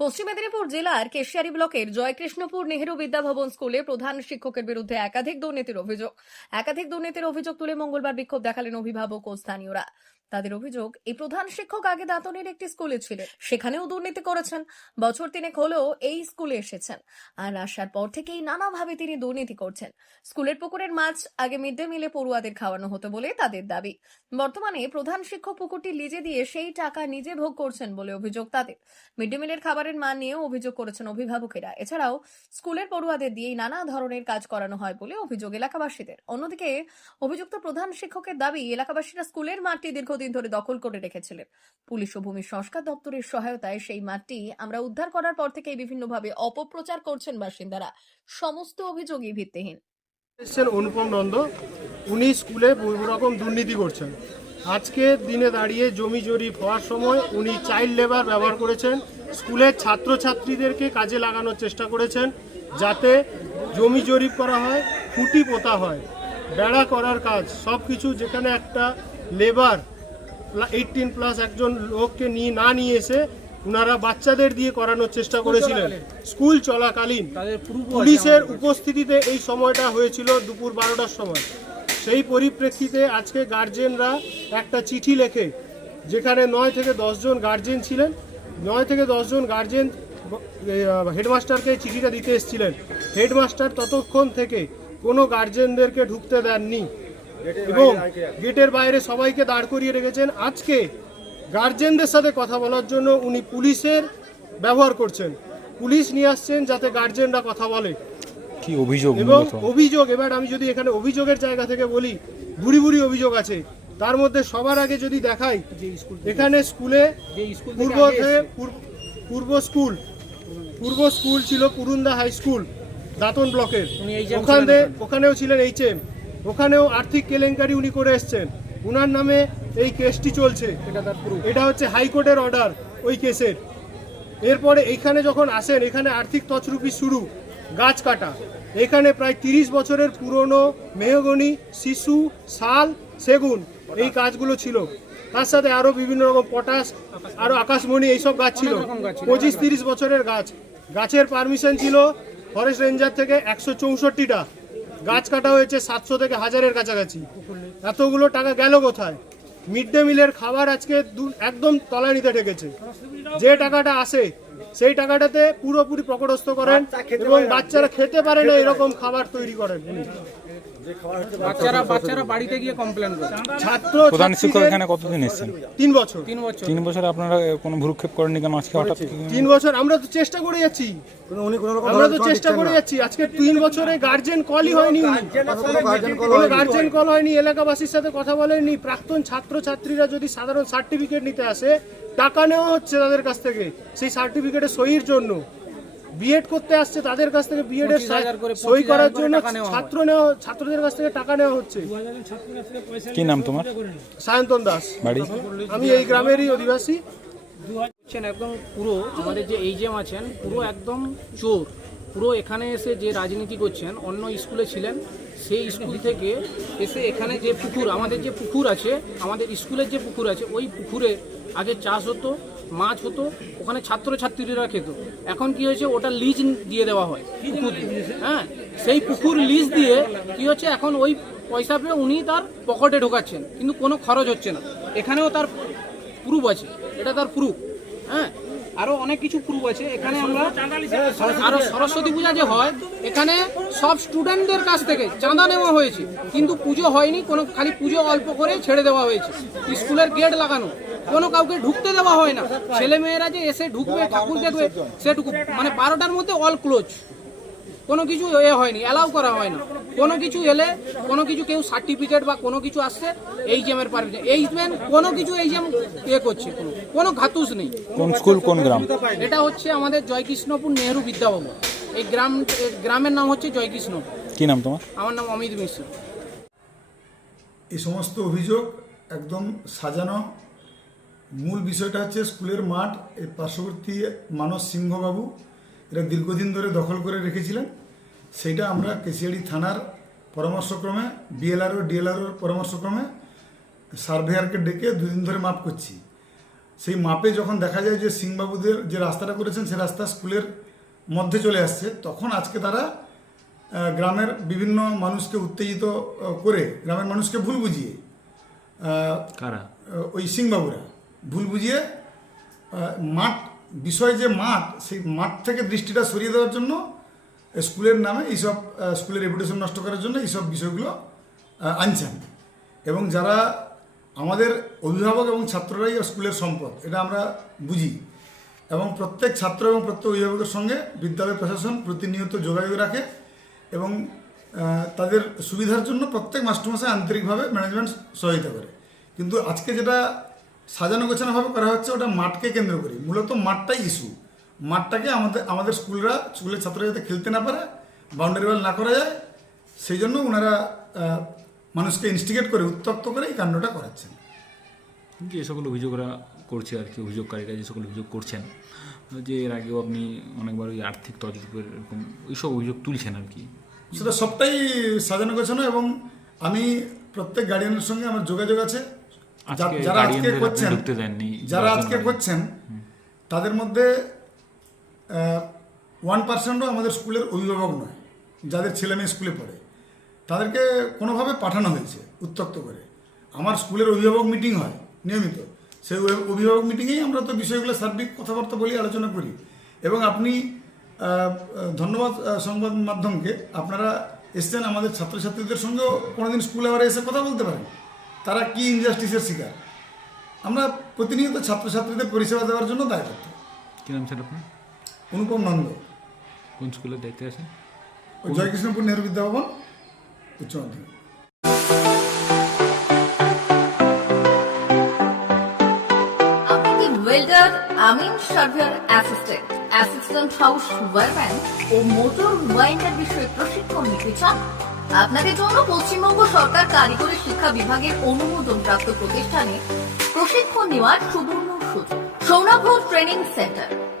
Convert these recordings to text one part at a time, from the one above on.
পশ্চিম মেদিনীপুর জেলার কেশিয়ারি ব্লকের জয়কৃষ্ণপুর নেহেরু বিদ্যাভবন স্কুলে প্রধান শিক্ষকের বিরুদ্ধে একাধিক দুর্নীতির অভিযোগ। একাধিক দুর্নীতির অভিযোগ তুলে মঙ্গলবার বিক্ষোভ দেখালেন অভিভাবক ও স্থানীয়রা। তাদের অভিযোগ, এই প্রধান শিক্ষক আগে দাঁতনের একটি স্কুলে ছিলেন। সেখানেও দুর্নীতি করেছেন। বছর তিনেক হলেও এই স্কুলে এসেছেন। আর আসার পর থেকেই নানাভাবে তিনি দুর্নীতি করছেন। স্কুলের পুকুরের মাছ আগে মিড ডে মিলে পড়ুয়াদের খাওয়ানো হতো বলে তাদের দাবি। বর্তমানে প্রধান শিক্ষক পুকুরটি লিজে দিয়ে সেই টাকা নিজে ভোগ করছেন বলে অভিযোগ তাদের। মিড ডে মিলের খাবারের মান নিয়েও অভিযোগ করেছেন অভিভাবকেরা। এছাড়াও স্কুলের পড়ুয়াদের দিয়েই নানা ধরনের কাজ করানো হয় বলে অভিযোগ এলাকাবাসীদের। অন্যদিকে অভিযুক্ত প্রধান শিক্ষকের দাবি, এলাকাবাসীরা স্কুলের মাঠটি দীর্ঘদিন ধরে দখল করে রেখেছিলেন। পুলিশ ও ভূমি সংস্কার দপ্তরের সহায়তায় সেই মাঠটি আমরা উদ্ধার করার পর থেকেই বিভিন্নভাবে অপপ্রচার করছেন বাসিন্দারা। সমস্ত অভিযোগই ভিত্তিহীন। অনুপম নন্দ। উনি স্কুলে বহু রকম দুর্নীতি করছেন। আজকে দিনে দাঁড়িয়ে জমি জরিপ হওয়ার সময় উনি চাইল্ড লেবার ব্যবহার করেছেন। স্কুলের ছাত্রছাত্রীদেরকে কাজে লাগানোর চেষ্টা করেছেন যাতে জমি জরিপ করা হয়, খুঁটি পোতা হয়, বেড়া করার কাজ সব কিছু যেখানে একটা লেবার এইটিন প্লাস একজন লোককে নিয়ে না নিয়ে এসে ওনারা বাচ্চাদের দিয়ে করানোর চেষ্টা করেছিলেন। স্কুল চলাকালীন। পুলিশের উপস্থিতিতে এই সময়টা হয়েছিল দুপুর বারোটার সময়। সেই পরিপ্রেক্ষিতে আজকে গার্জেনরা একটা চিঠি লেখে যেখানে নয় থেকে দশজন গার্জেন ছিলেন। নয় থেকে দশজন গার্জেন হেডমাস্টারকে চিঠিটা দিতে এসেছিলেন। হেডমাস্টার ততক্ষণ থেকে কোনো গার্জেনদেরকে ঢুকতে দেননি। এবং গেটের বাইরে সবাইকে দাঁড় করিয়ে রেখেছেন। আজকে গার্জেনদের সাথে কথা বলার জন্য উনি পুলিশের ব্যবহার করছেন। পুলিশ নিয়ে আসছেন যাতে গার্জেনরা কথা বলে। কি অভিযোগ এবং অভিযোগ এবার আমি যদি এখানে অভিযোগের জায়গা থেকে বলি ভুরি ভুরি অভিযোগ আছে। তার মধ্যে সবার আগে যদি দেখাই এখানে স্কুলে পূর্ব পূর্ব- পূর্ব স্কুল পূর্ব স্কুল ছিল পুরুন্দা হাই স্কুল দাঁতন ব্লকের। ওখানে ওখানেও ছিলেন এইচ এম ওখানেও আর্থিক কেলেঙ্কারি উনি করে এসছেন। উনার নামে এই কেসটি চলছে। এটা হচ্ছে হাইকোর্টের অর্ডার ওই কেসের। এরপরে এইখানে যখন আসেন এখানে আর্থিক তছরুপি শুরু গাছ কাটা। এখানে প্রায় তিরিশ বছরের পুরনো মেহগনি শিশু শাল সেগুন এই গাছগুলো ছিল। তার সাথে আরও বিভিন্ন রকম পটাশ আরও আকাশমণি এইসব গাছ ছিল। পঁচিশ তিরিশ বছরের গাছ। গাছের পারমিশন ছিল ফরেস্ট রেঞ্জার থেকে একশো চৌষট্টিটা। গাছ কাটা হয়েছে সাতশো থেকে হাজারের কাছাকাছি। এতগুলো টাকা গেল কোথায়? মিড ডে মিলের খাবার আজকে একদম তলানিতে ঠেকেছে। যে টাকাটা আসে সেই টাকাটাতে পুরোপুরি প্রকটস্থ করেন এবং বাচ্চারা খেতে পারে না এরকম খাবার তৈরি করেন উনি। বাচ্চারা বাচ্চারা বাড়িতে গিয়ে কমপ্লেন করে। ছাত্র প্রধান শিক্ষক এখানে কতদিন এসেছেন? তিন বছর। তিন বছর। তিন বছর আপনারা কোনো ভ্রুক্ষেপ করেননি কেন? আজকে হঠাৎ তিন বছর আমরা তো চেষ্টা করে যাচ্ছি। আমরা তো চেষ্টা করে যাচ্ছি। আজকে তিন বছরে গার্জেন কলই হয়নি গার্জেন কল হয়নি এলাকাবাসীর সাথে কথা বলেনি প্রাক্তন ছাত্র ছাত্রীরা যদি সাধারণ সার্টিফিকেট নিতে আসে টাকা নেওয়া হচ্ছে তাদের কাছ থেকে। সেই সার্টিফিকেটে সইয়ের জন্য। বিএড করতে আসছে তাদের কাছ থেকে বিএড এর সই করার জন্য টাকা নেওয়া। ছাত্র নেওয়া ছাত্রদের কাছ থেকে টাকা নেওয়া হচ্ছে। কি নাম তোমার? সায়ন্তন দাস। বাড়ি? আমি এই গ্রামেরই অধিবাসী। একদম পুরো আমাদের যে এইজেম আছেন পুরো একদম চোর। পুরো এখানে এসে যে রাজনীতি করছেন অন্য স্কুলে ছিলেন সেই স্কুল থেকে এসে এখানে যে পুকুর আমাদের যে পুকুর আছে আমাদের স্কুলের যে পুকুর আছে ওই পুকুরে আগে চাষ হতো মাছ হতো ওখানে ছাত্রছাত্রীরা খেত। এখন কি হয়েছে ওটা লিজ দিয়ে দেওয়া হয় পুকুর হ্যাঁ সেই পুকুর লিজ দিয়ে কি হচ্ছে এখন ওই পয়সা পেয়ে উনি তার পকেটে ঢোকাচ্ছেন কিন্তু কোনো খরচ হচ্ছে না। এখানেও তার প্রুফ আছে এটা তার প্রুফ। হ্যাঁ আরও অনেক কিছু প্রুফ আছে। এখানে আমরা আরও সরস্বতী পূজা। যে হয় এখানে সব স্টুডেন্টদের কাছ থেকে চাঁদা নেওয়া হয়েছে। কিন্তু পুজো হয়নি কোনো খালি পুজো অল্প করে ছেড়ে দেওয়া হয়েছে। স্কুলের গেট লাগানো কোনো কাউকে ঢুকতে দেওয়া হয় না। ছেলে মেয়েরা যে এসে ঢুকবে ঠাকুর দেখবে সেটুকু মানে বারোটার মধ্যে অল ক্লোজ কোনো কিছু এ হয়নি অ্যালাউ করা হয় না। কোনো কিছু এলে কোনো কিছু কেউ সার্টিফিকেট বা কোনো কিছু আসছে এই জেমের পারমিশন এই জেম কোনো কিছু এই জেম এ করছে কোনো। কোনো ঘাতুস নেই। কোন স্কুল কোন গ্রাম? এটা হচ্ছে আমাদের জয়কৃষ্ণপুর নেহরু বিদ্যাভবন। এই গ্রাম এই গ্রামের নাম হচ্ছে জয়কৃষ্ণপুর। কি নাম তোমার? আমার নাম অমিত মিশ্র। এই সমস্ত অভিযোগ একদম সাজানো। মূল বিষয়টা হচ্ছে স্কুলের মাঠ এর পার্শ্ববর্তী মানস সিংহবাবু এরা দীর্ঘদিন ধরে দখল করে রেখেছিলেন। সেইটা আমরা কেশিয়াড়ি থানার পরামর্শক্রমে বিএলআরও ডিএলআরওর পরামর্শক্রমে সার্ভেয়ারকে ডেকে দুদিন ধরে মাপ করছি। সেই মাপে যখন দেখা যায় যে সিংবাবুদের যে রাস্তাটা করেছেন সে রাস্তা স্কুলের মধ্যে চলে আসছে তখন আজকে তারা গ্রামের বিভিন্ন মানুষকে উত্তেজিত করে গ্রামের মানুষকে ভুল বুঝিয়ে কারা? ওই সিংবাবুরা ভুল বুঝিয়ে মাঠ বিষয় যে মাঠ সেই মাঠ থেকে দৃষ্টিটা সরিয়ে দেওয়ার জন্য স্কুলের নামে এইসব স্কুলের রেপুটেশন নষ্ট করার জন্য এইসব বিষয়গুলো আনছেন। এবং যারা আমাদের অভিভাবক এবং ছাত্ররাই স্কুলের সম্পদ, এটা আমরা বুঝি। এবং প্রত্যেক ছাত্র এবং প্রত্যেক অভিভাবকের সঙ্গে বিদ্যালয় প্রশাসন প্রতিনিয়ত যোগাযোগ রাখে এবং তাদের সুবিধার জন্য প্রত্যেক মাস্টারমশাই আন্তরিকভাবে ম্যানেজমেন্ট সহায়তা করে। কিন্তু আজকে যেটা সাজানো গোছানোভাবে করা হচ্ছে, ওটা মাঠকে কেন্দ্র করে। মূলত মাঠটাই ইস্যু মাঠটাকে আমাদের আমাদের স্কুলরা স্কুলের ছাত্ররা যাতে খেলতে না পারে বাউন্ডারি ওয়াল না করা যায় সেই জন্য ওনারা মানুষকে ইনস্টিগেট করে উত্তক্ত করে এই কাণ্ডটা করাচ্ছেন যে সকল অভিযোগরা করছে আর কি অভিযোগকারীরা যে সকল অভিযোগ করছেন যে এর আগেও আপনি অনেকবার ওই আর্থিক তজরুপের এরকম ওইসব অভিযোগ তুলছেন আর কি। সেটা সবটাই সাজানো গোছানো এবং আমি প্রত্যেক গার্ডিয়ানের সঙ্গে আমার যোগাযোগ আছে। যারা আজকে করছেন যারা আজকে। করছেন তাদের মধ্যে ওয়ান পার্সেন্টও আমাদের স্কুলের অভিভাবক নয়, যাদের ছেলে মেয়ে স্কুলে পড়ে। তাদেরকে কোনোভাবে পাঠানো হয়েছে উত্তক্ত করে। আমার স্কুলের অভিভাবক মিটিং হয়, নিয়মিত। সেই অভিভাবক মিটিংয়েই আমরা তো বিষয়গুলো সার্বিক কথাবার্তা বলি, আলোচনা করি। এবং আপনি ধন্যবাদ সংবাদ মাধ্যমকে, আপনারা এসছেন আমাদের ছাত্রছাত্রীদের সঙ্গেও কোনোদিন স্কুলে আবার এসে কথা বলতে পারেন। তারা কি ইনজাস্টিসের শিকার? আমরা প্রতিনিয়ত ছাত্রছাত্রীদের পরিষেবা দেওয়ার জন্য দায়বদ্ধ। কি নাম স্যার আপনার? অনুপম নন্দ? কোন স্কুলের দায়িত্বে আছেন? জয়কৃষ্ণপুর নেহরু বিদ্যাভবন উচ্চ মাধ্যমিক। ওয়েল্ডার আমিন surveyor assistant assistant house wireman ও মোটর ওয়াইন্ডার বিষয়ে প্রশিক্ষণ নিতে চান? আপনাদের জন্য পশ্চিমবঙ্গ সরকার কারিগরি শিক্ষা বিভাগের অনুমোদন প্রাপ্ত প্রতিষ্ঠানে প্রশিক্ষণ নেওয়ার সুবর্ণ সুযোগ। Sounav training centre.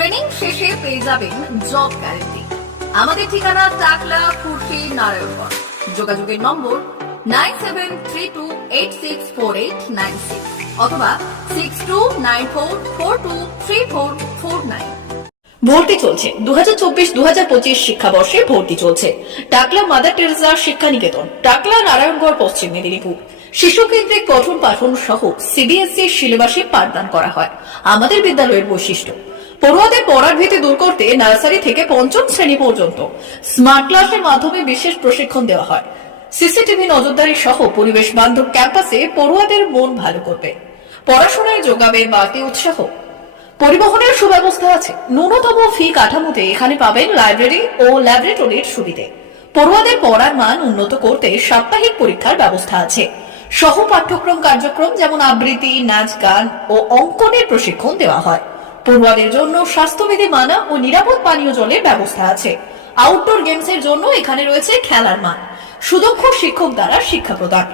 ট্রেনিং শেষে পেয়ে যাবেন জব গ্যারেন্টি আমাদের ঠিকানা টাকলা ফুরসি নারায়ণগঞ্জ। যোগাযোগের number nine seven three two eight six four eight nine six অথবা six two nine four four two three four four nine. ভর্তি চলছে। দু হাজার চব্বিশ দু হাজার পঁচিশ শিক্ষাবর্ষে ভর্তি চলছে। টাকলা মাদার টেরেসা শিক্ষা নিকেতন টাকলা নারায়ণগড়, পশ্চিম মেদিনীপুর। শিশু কেন্দ্রিক পঠন পাঠন সহ সিবিএসসি সিলেবাসে পাঠদান করা হয়। আমাদের বিদ্যালয়ের বৈশিষ্ট্য পড়ুয়াদের পড়ার ভীতি দূর করতে নার্সারি থেকে পঞ্চম শ্রেণি পর্যন্ত স্মার্ট ক্লাসের মাধ্যমে বিশেষ প্রশিক্ষণ দেওয়া হয়। সিসিটিভি নজরদারি সহ পরিবেশ বান্ধব ক্যাম্পাসে পড়ুয়াদের মন ভালো করবে। পড়াশোনায় যোগাবে বাড়তি উৎসাহ। পরিবহনের সুব্যবস্থা আছে। ন্যূনতম ফি কাঠামোতে এখানে পাবেন লাইব্রেরি ও ল্যাবরেটরির সুবিধে। পড়ুয়াদের পড়ার মান উন্নত করতে সাপ্তাহিক পরীক্ষার ব্যবস্থা আছে। সহ পাঠ্যক্রম কার্যক্রম যেমন আবৃত্তি, নাচ গান ও অঙ্কনের প্রশিক্ষণ দেওয়া হয়। পড়ুয়াদের জন্য স্বাস্থ্যবিধি মানা ও নিরাপদ পানীয় জলের ব্যবস্থা আছে। আউটডোর গেমসের জন্য এখানে রয়েছে খেলার মাঠ সুদক্ষ শিক্ষক দ্বারা শিক্ষা প্রদান।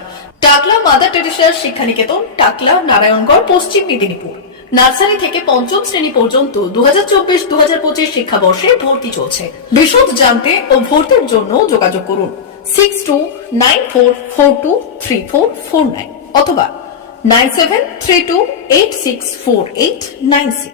টাকলা, মাদার টেরেসার শিক্ষানিকেতন, টাকলা, নারায়ণগড়, পশ্চিম মেদিনীপুর। নার্সারি থেকে পঞ্চম শ্রেণি পর্যন্ত দু হাজার চব্বিশ পঁচিশ শিক্ষাবর্ষে ভর্তি চলছে। বিশদ জানতে ও ভর্তির জন্য যোগাযোগ করুন six two nine four four two three four four nine অথবা nine seven three two eight six four eight nine six